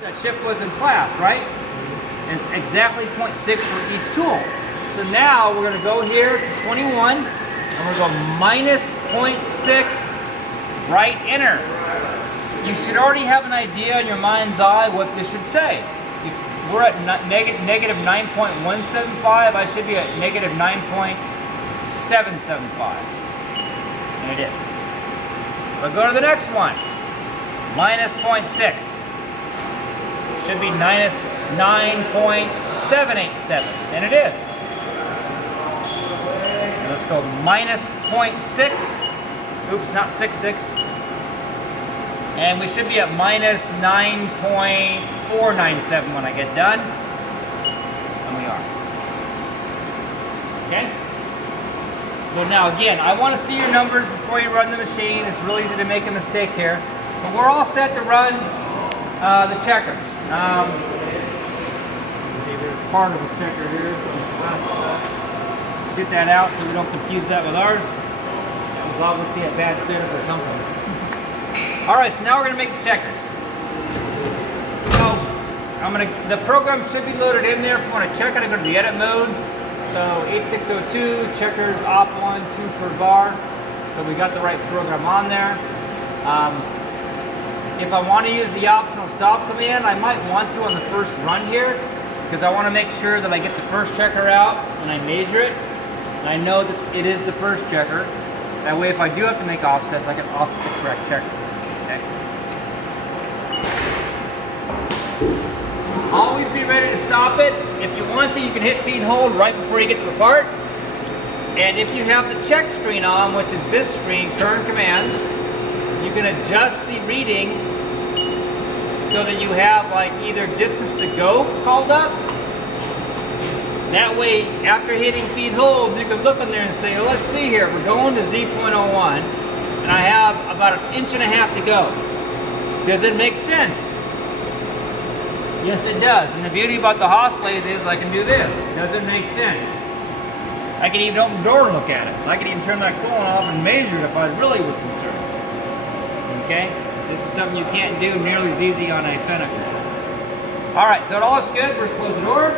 That shift was in class, right? It's exactly 0.6 for each tool. So now we're going to go here to 21, and we're going to go minus 0.6, right enter. You should already have an idea in your mind's eye what this should say. If we're at negative 9.175, I should be at negative 9.775. And it is. We'll go to the next one. Minus 0.6. Should be minus 9.787. And it is. Let's go minus 0.6. Oops, not 66. And we should be at minus 9.497 when I get done. And we are. Okay? So now again, I want to see your numbers before you run the machine. It's really easy to make a mistake here. But we're all set to run the checkers. See, there's part of a checker here. So get that out so we don't confuse that with ours. That was obviously a bad setup or something. Alright, so now we're going to make the checkers. So, the program should be loaded in there. If you want to check it, I'm going to the edit mode. So, 8602, checkers, op1, 2 per bar. So we got the right program on there. If I want to use the optional stop command, I might want to on the first run here, because I want to make sure that I get the first checker out and I measure it. And I know that it is the first checker. That way, if I do have to make offsets, I can offset the correct checker. Okay. Always be ready to stop it. If you want to, you can hit feed and hold right before you get to the part. And if you have the check screen on, which is this screen, current commands, you can adjust the readings so that you have like either distance to go called up. That way, after hitting feed hold, you can look in there and say, well, let's see here, we're going to Z.01, and I have about 1.5 inches to go. Does it make sense? Yes, it does. And the beauty about the Haas lathe is I can do this. Does it make sense? I can even open the door and look at it. I can even turn that coolant off and measure it if I really was concerned. Okay? This is something you can't do nearly as easy on a Fenneker. Alright, so it all looks good. We're going to close the door.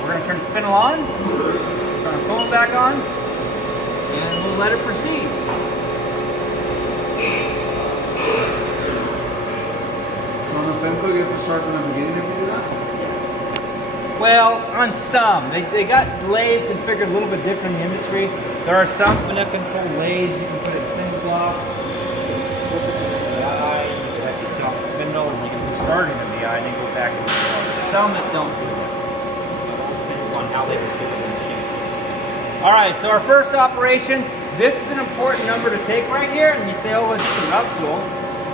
We're going to turn the spindle on, turn the coolant back on, and we'll let it proceed. So on the Fenneker, you have to start from the beginning if you do that? Well, on some. They got lathes configured a little bit different in the industry. There are some Fenneker control lathes you can put it in single block, the eye, you can actually stop the spindle, and you can move starting in the eye and then go back to the block. Some that don't do that. How they configure the machine. Alright, so our first operation, this is an important number to take right here, and you say, oh, it's just a rough tool.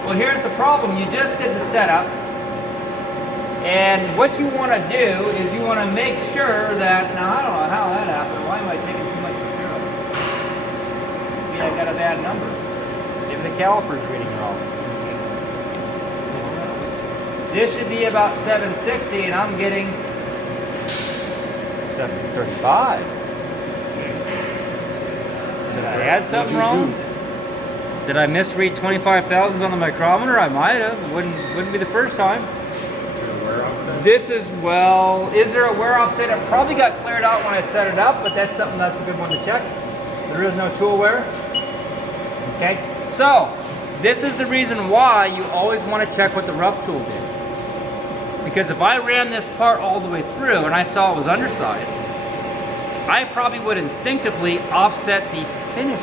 Well, here's the problem. You just did the setup, and what you want to do is you want to make sure that, now I don't know how that happened. Why am I taking too much material? Maybe I got a bad number. Maybe the caliper's reading wrong. This should be about 760, and I'm getting 735. Did I add something wrong? Did I misread 25 thousandths on the micrometer? I might have. Wouldn't be the first time. This is, well, is there a wear offset? It probably got cleared out when I set it up, but that's something that's a good one to check. There is no tool wear. Okay, so this is the reason why you always want to check what the rough tool did. Because if I ran this part all the way through and I saw it was undersized, I probably would instinctively offset the finish.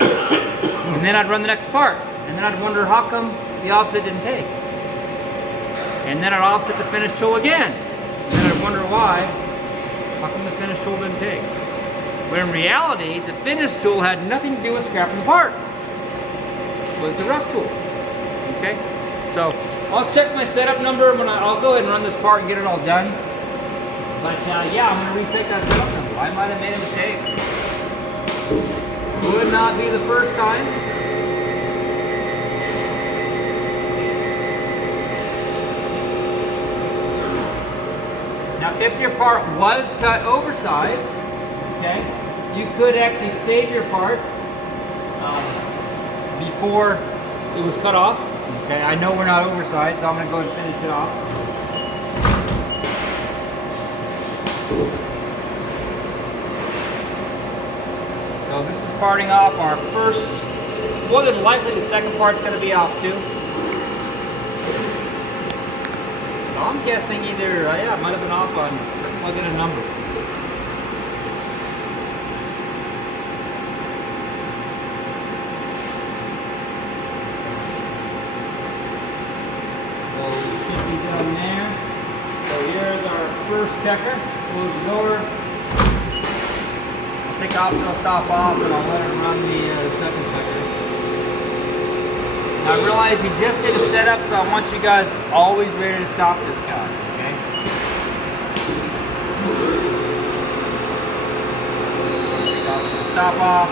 And then I'd run the next part. And then I'd wonder how come the offset didn't take. And then I'd offset the finish tool again. And then I'd wonder why, how come the finish tool didn't take. But in reality, the finish tool had nothing to do with scrapping the part. It was the rough tool. Okay? So I'll check my setup number when I'll go ahead and run this part and get it all done. But yeah, I'm going to recheck that setup number. I might have made a mistake. Would not be the first time. Now, if your part was cut oversized, okay, you could actually save your part before it was cut off. Okay, I know we're not oversized, so I'm going to go and finish it off. So this is parting off our first. More than likely, the second part's going to be off too. So I'm guessing either, yeah, it might have been off on plug in a number. Down there. So here's our first checker. Close the door. I'll take optional stop off and I'll let it run the second checker. Now I realize we just did a setup, so I want you guys always ready to stop this guy. Okay. Take optional stop off.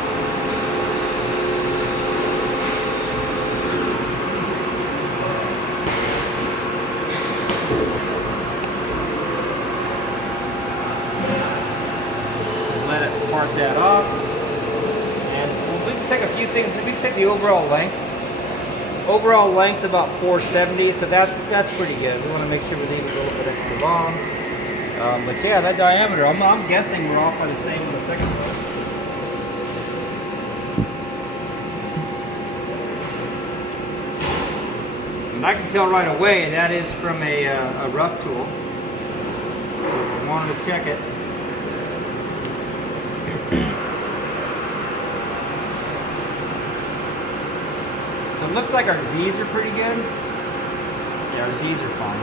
Mark that off, and we can check a few things. We can check the overall length. Overall length's about 470, so that's pretty good. We want to make sure we leave it a little bit extra long. But yeah, that diameter, I'm guessing we're off by the same on the second one. And I can tell right away that is from a rough tool. So if we wanted to check it. So it looks like our Z's are pretty good. Yeah, our Z's are fine.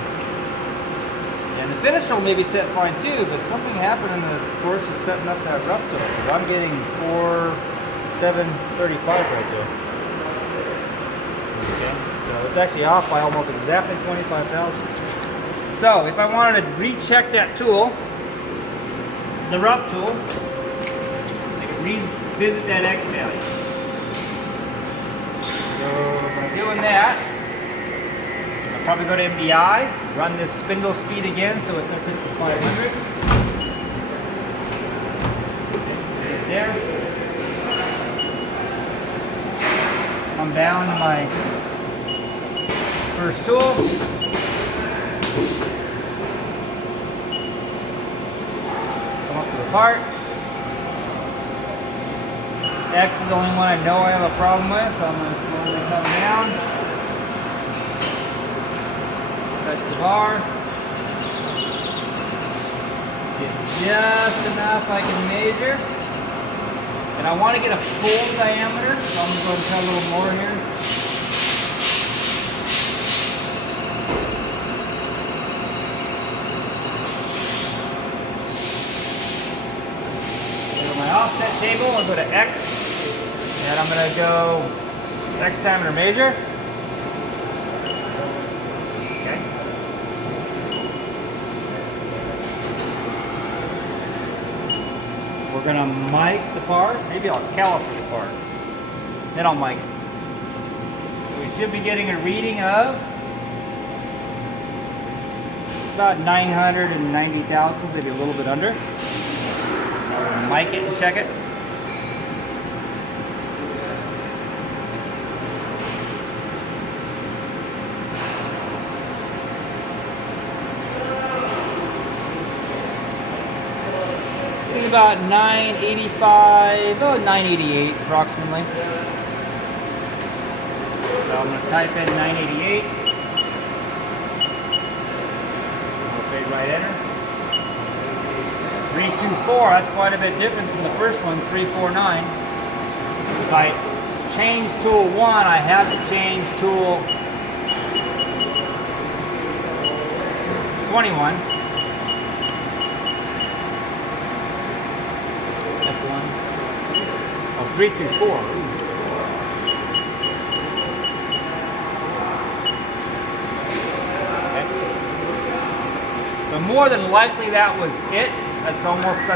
And the finish will maybe set fine too, but something happened in the course of setting up that rough tool, because I'm getting 4,735 right there. Okay, so it's actually off by almost exactly 25,000. So if I wanted to recheck that tool, the rough tool, I can revisit that X value. So by doing that, I'll probably go to MDI, run this spindle speed again so it sets it to 500. Okay, there. Come down to my first tool. Come up to the part. X is the only one I know I have a problem with, so I'm going to slowly come down. Touch the bar. Get just enough I can measure. And I want to get a full diameter, so I'm going to go and cut a little more here. Go to my offset table, I'll go to X. And I'm going to go X diameter measure. Okay. We're going to mic the part. Maybe I'll caliper the part. Then I'll mic it. So we should be getting a reading of about 990 thousandths, maybe a little bit under. Now we'll mic it and check it. About 985, oh 988 approximately. So I'm going to type in 988. I'll say right enter. 324, that's quite a bit difference from the first one, 349. If I change tool 1, I have to change tool 21. Oh, 324. Okay. But more than likely that was it. That's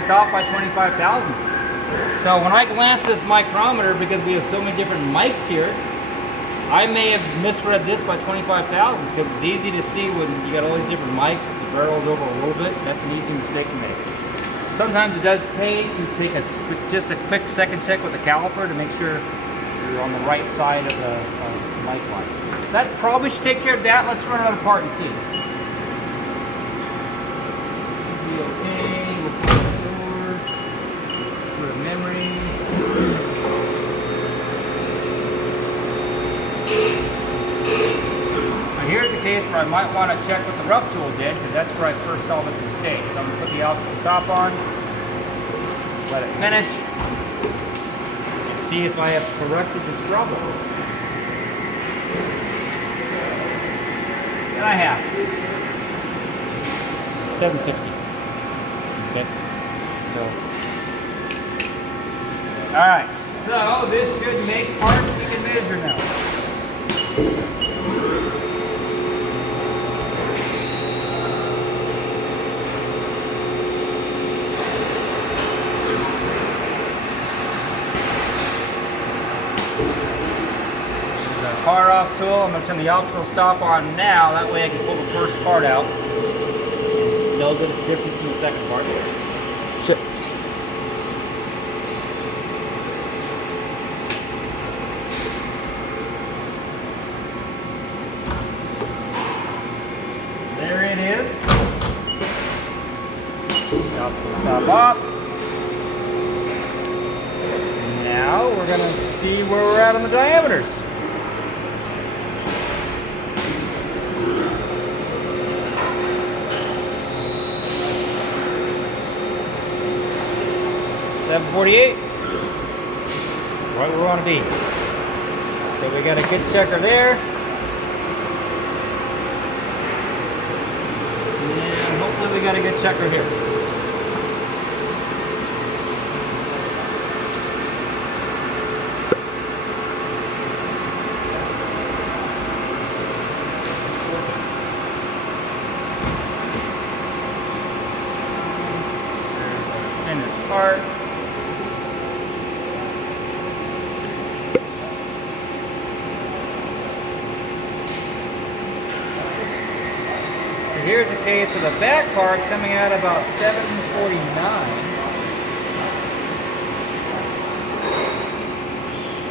off by 25 thousandths. So when I glance at this micrometer, because we have so many different mics here, I may have misread this by 25 thousandths, because it's easy to see when you got all these different mics, if the barrel's over a little bit, that's an easy mistake to make. Sometimes it does pay to take just a quick second check with the caliper to make sure you're on the right side of the mic line. that probably should take care of that. Let's run it apart and see. Should be okay. We'll put the doors. Put a memory. Now here's a case where I might want to check what the rough tool did, because that's where I first saw this mistake. So I'm going to put the optical stop on, let it finish, and see if I have corrected this problem. And I have. 760. Okay. So. Alright, so this should make parts we can measure now. Car off tool. I'm going to turn the optical stop on now. That way I can pull the first part out. Know that it's different from the second part. Shit. There it is. The optical stop off. Now we're going to see where we're at on the diameters. .748, right where we want to be. So we got a good checker there. And hopefully we got a good checker here. There's our finished part. Here's a case where the back part's coming out about 749.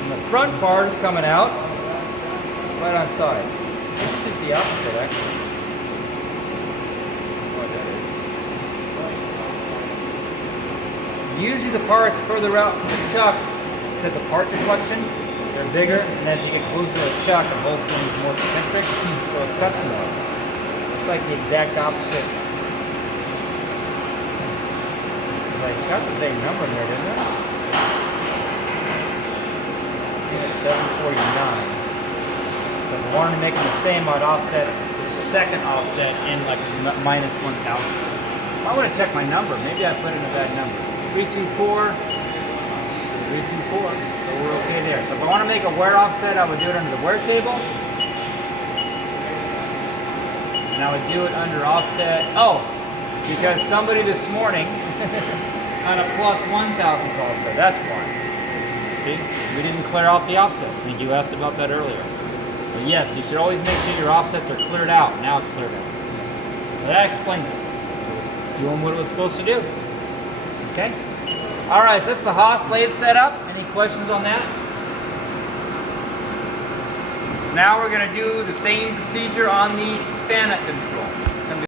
And the front part is coming out right on size. It's just the opposite, actually. What that is. Usually the parts further out from the chuck, because of part deflection, they're bigger, and as you get closer to the chuck, the whole thing is more concentric, so it cuts more. It's like the exact opposite. It's got the same number in there, didn't it? It's 749. So if I wanted to make them the same, I'd offset the second offset in like minus 1,000. I want to check my number. Maybe I put in a bad number. 324. 324. So we're okay there. So if I want to make a wear offset, I would do it under the wear table. And I would do it under offset. Oh, because somebody this morning had a plus 1,000th offset. That's why. See, we didn't clear out the offsets. I mean, you asked about that earlier. But yes, you should always make sure your offsets are cleared out. Now it's cleared out. So that explains it. Doing what it was supposed to do. Okay. All right, so that's the Haas lathe setup. Any questions on that? So now we're going to do the same procedure on the fan control.